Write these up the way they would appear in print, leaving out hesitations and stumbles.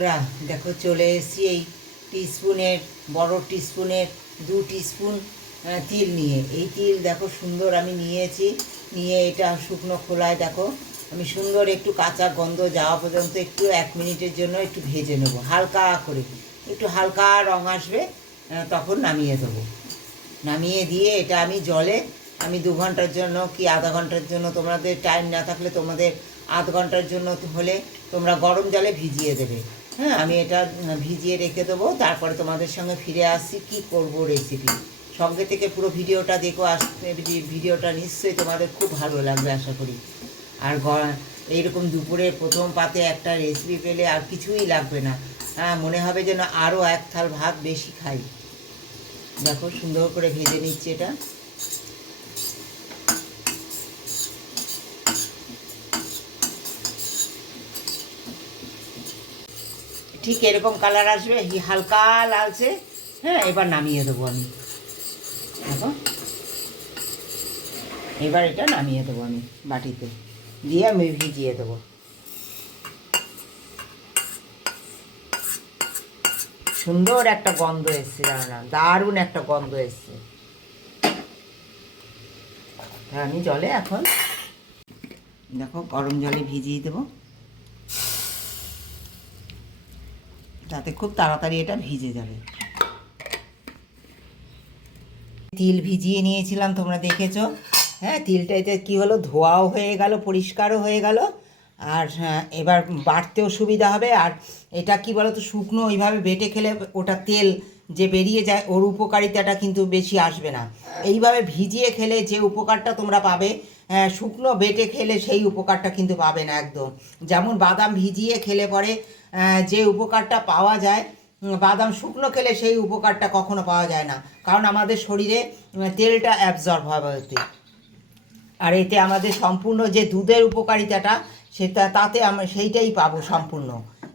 দেখো চলে এসেছি এই টিস্পুনের বড় টিস্পুনের 2 টিস্পুন তিল নিয়ে। এই তিল দেখো সুন্দর আমি নিয়েছি, নিয়ে এটা শুকনো খোলায় দেখো আমি সুন্দর একটু কাঁচা গন্ধ যাওয়া পর্যন্ত একটু 1 মিনিটের জন্য একটু ভেজে নেব হালকা করে, একটু হালকা রং আসবে তখন নামিয়ে দেবো। নামিয়ে দিয়ে এটা আমি জলে 2 ঘন্টার জন্য কি আধা ঘন্টার জন্য, তোমাদের টাইম না থাকলে তোমাদের আধ ঘন্টার জন্য হলে তোমরা গরম জলে ভিজিয়ে দেবে। হ্যাঁ, আমি এটা ভিজিয়ে রেখে দেবো, তারপরে তোমাদের সঙ্গে ফিরে আসছি কি করব রেসিপি। সঙ্গে থেকে পুরো ভিডিওটা দেখো, আসতে ভিডিওটা নিশ্চয়ই তোমাদের খুব ভালো লাগবে আশা করি। আর এইরকম দুপুরে প্রথম পাতে একটা রেসিপি পেলে আর কিছুই লাগবে না, হ্যাঁ মনে হবে যেন আরও 1 থাল ভাত বেশি খাই। দেখো সুন্দর করে ভেজে নিচ্ছি এটা। ঠিক এরকম কালার আসবে, হালকা লালচে। হ্যাঁ, এবার নামিয়ে দেবো আমি। দেখো এবার এটা নামিয়ে দেবো আমি বাটিতে, দিয়ে আমি ভিজিয়ে দেবো। সুন্দর একটা গন্ধ এসছে, জানো না, দারুণ একটা গন্ধ এসছে। আমি জলে এখন দেখো গরম জলে ভিজিয়ে দেবো, তাতে খুব তাড়াতাড়ি এটা ভিজে যাবে। তিল ভিজিয়ে নিয়েছিলাম, তোমরা দেখেছো। হ্যাঁ, তিলটাতে কি হলো, ধোয়াও হয়ে গেল, পরিষ্কারও হয়ে গেল। আর হ্যাঁ, এবার বাটতেও সুবিধা হবে। আর এটা কি বলো তো, শুকনো ওইভাবে বেটে খেলে ওটা তেল যে বেরিয়ে যায়, ওর উপকারিতাটা কিন্তু বেশি আসবে না। এইভাবে ভিজিয়ে খেলে যে উপকারটা তোমরা পাবে, শুকনো বেটে খেলে সেই উপকারটা কিন্তু পাবে না একদম। যেমন বাদাম ভিজিয়ে খেলে পরে যে উপকারটা পাওয়া যায়, বাদাম শুকনো খেলে সেই উপকারটা কখনো পাওয়া যায় না, কারণ আমাদের শরীরে তেলটা অ্যাবজর্ব হবে এতে। আর এতে আমাদের সম্পূর্ণ যে দুধের উপকারিতাটা, সেটা তাতে আমরা সেইটাই পাবো সম্পূর্ণ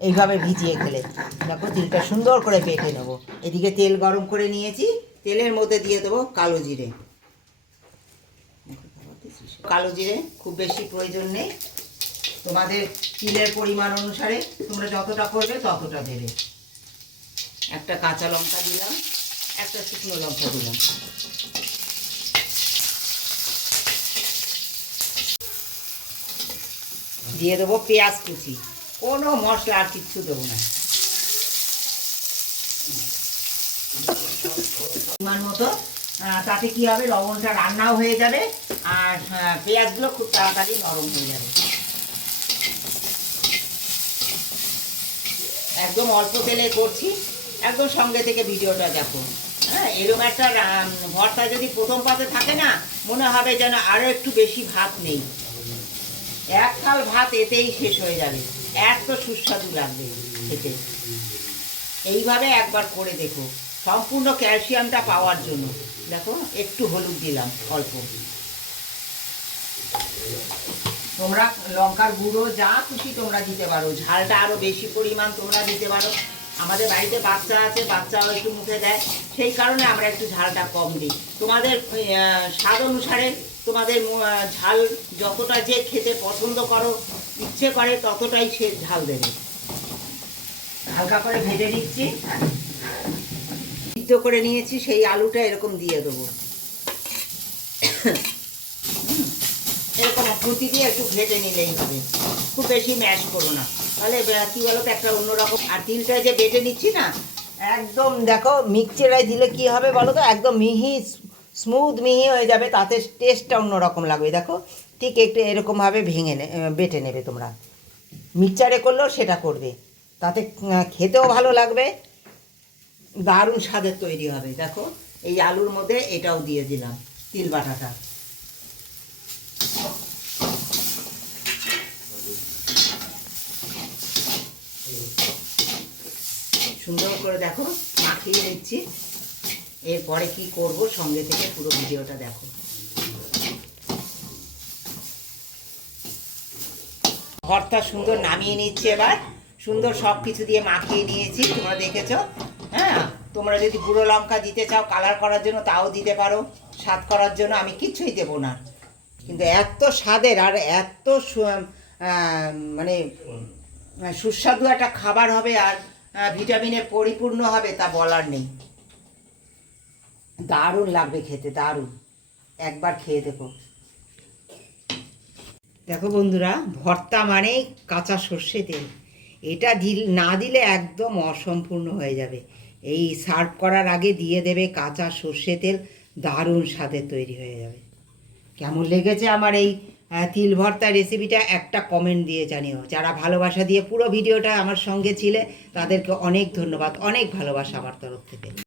এইভাবে ভিজিয়ে খেলে। দেখো তিলটা সুন্দর করে বেটে নেবো। এদিকে তেল গরম করে নিয়েছি, তেলের মধ্যে দিয়ে দেবো কালো জিরে। কালো জিরে খুব বেশি প্রয়োজন নেই, তোমাদের তিলের পরিমাণ অনুসারে তোমরা যতটা করবে ততটা দেবে। একটা কাঁচা লঙ্কা দিলাম, একটা শুকনো লঙ্কা দিলাম। দিয়ে দেবো পেঁয়াজ কুচি, কোনো মশলা আর কিচ্ছু দেবো না। পরিমাণ মতো, তাতে কি হবে, লবণটা রান্নাও হয়ে যাবে আর পেঁয়াজগুলো খুব তাড়াতাড়ি নরম হয়ে যাবে। একদম অল্প তেলে করছি, একদম সঙ্গে থেকে ভিডিওটা দেখো। হ্যাঁ, এরকম একটা ভর্তা যদি প্রথম পাতে থাকে না, মনে হবে যেন আরও একটু বেশি ভাত নেই। 1 থাল ভাত এতেই শেষ হয়ে যাবে, এত সুস্বাদু লাগবে খেতে। এইভাবে একবার করে দেখো, সম্পূর্ণ ক্যালসিয়ামটা পাওয়ার জন্য। দেখো একটু হলুদ দিলাম অল্প, তোমরা লঙ্কার গুঁড়ো যা খুশি তোমরা দিতে পারো, ঝালটা আরও বেশি পরিমাণ তোমরা দিতে পারো। আমাদের বাড়িতে বাচ্চা আছে, বাচ্চাও একটু মুখে দেয়, সেই কারণে আমরা একটু ঝালটা কম দিই। তোমাদের স্বাদ অনুসারে তোমাদের ঝাল যতটা যে খেতে পছন্দ করো, ইচ্ছে করে ততটাই সে ঝাল দেবে। হালকা করে ভেজে নিচ্ছি, সিদ্ধ করে নিয়েছি সেই আলুটা এরকম দিয়ে দেবো। এরকম খুঁতি দিয়ে একটু ভেজে নিলেই হবে, খুব বেশি ম্যাশ করো না, তাহলে কী বলো তো একটা অন্যরকম। আর তিলটা যে বেটে নিচ্ছি না, একদম দেখো মিক্সচারে দিলে কি হবে বলো তো, একদম মিহি স্মুথ মিহি হয়ে যাবে, তাতে টেস্টটা অন্যরকম লাগবে। দেখো ঠিক একটু এরকমভাবে বেটে নেবে তোমরা, মিক্সচারে করলেও সেটা করবে, তাতে খেতেও ভালো লাগবে, দারুণ স্বাদের তৈরি হবে। দেখো এই আলুর মধ্যে এটাও দিয়ে দিলাম, তিল বাটাটা। সুন্দর করে দেখো মাখিয়ে নিচ্ছি। এরপরে কি করব, সঙ্গে থেকে পুরো ভিডিওটা দেখো। ভর্তা সুন্দর নামিয়ে নিচ্ছি, এবার সুন্দর সব কিছু দিয়ে মাখিয়ে নিয়েছি, তোমরা দেখেছো। হ্যাঁ, তোমরা যদি গুঁড়ো লঙ্কা দিতে চাও কালার করার জন্য তাও দিতে পারো, স্বাদ করার জন্য আমি কিচ্ছুই দেবো না। কিন্তু এত স্বাদের আর এত মানে সুস্বাদু একটা খাবার হবে আর ভিটামিনে পরিপূর্ণ হবে তা বলার নেই। দারুণ লাগবে খেতে, দারুণ, একবার খেয়ে দেখো। দেখো বন্ধুরা, ভর্তা মানেই কাঁচা সর্ষে তেল, এটা না দিলে একদম অসম্পূর্ণ হয়ে যাবে। এই সার্ভ করার আগে দিয়ে দেবে কাঁচা সর্ষে তেল, দারুণ স্বাদের তৈরি হয়ে যাবে। কেমন লেগেছে আমার এই তিল ভর্তা রেসিপিটা একটা কমেন্ট দিয়ে জানিও। যারা ভালোবাসা দিয়ে পুরো ভিডিওটা আমার সঙ্গে ছিলে তাদেরকে অনেক ধন্যবাদ, অনেক ভালোবাসা আমার তরফ থেকে।